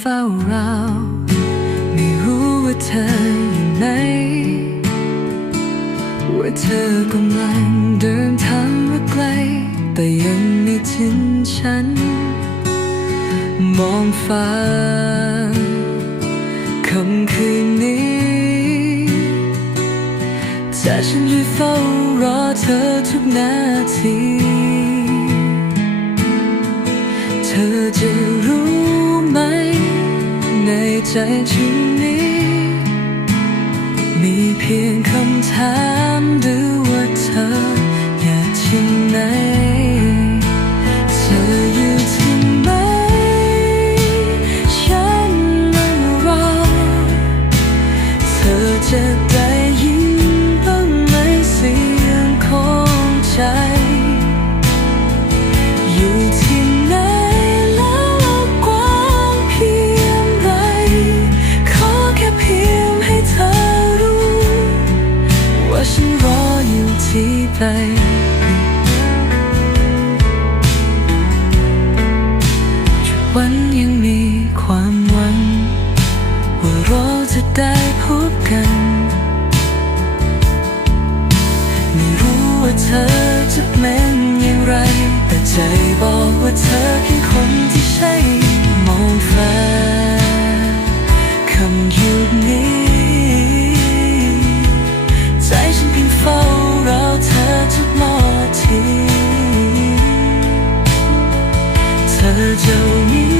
เฝ้าเรา ไม่รู้ว่าเธออยู่ไหนว่าเธอกำลังเดินทางว่าไกล แต่ยังไม่ถึงฉัน มองฟ้าคำคืนนี้แต่ฉันจะเฝ้ารอเธอทุกนาที ในใจฉันนี้ มีเพียงคำถามหรือว่าเธออยากที่ไหนเธออยู่ที่ไหนฉันนั่งรอเธอจะได้ ว่าฉันรออยู่ที่ใดทุกวันยังมีความหวัง ว่าเราจะได้พบกัน ไม่รู้ว่าเธอจะเป็นอย่างไร แต่ใจบอกว่าเธอ เธอจะยิ้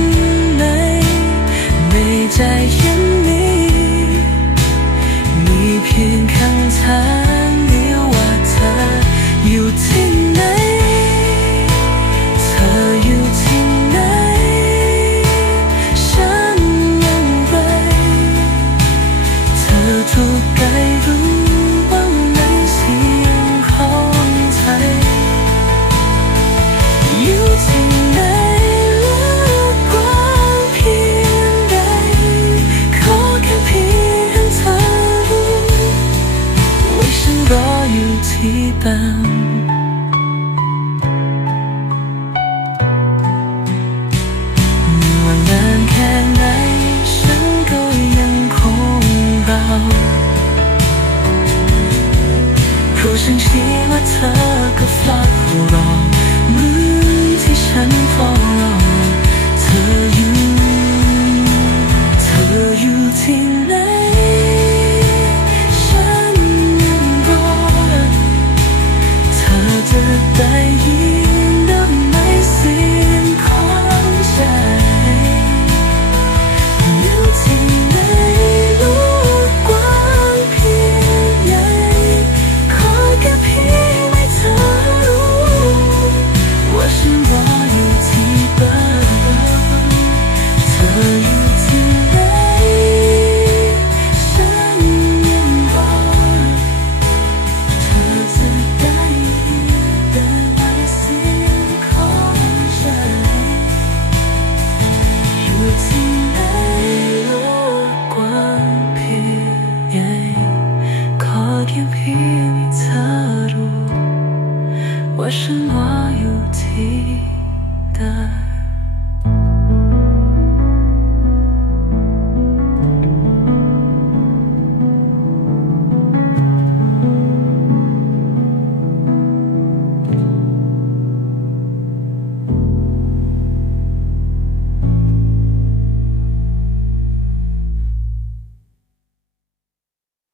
ที่ตามไม่ว่านานแค่ไหนฉันก็ยังคงรอเพราะฉันเชื่อว่าเธอ รู้ว่าฉันว่าอยู่ที่ใด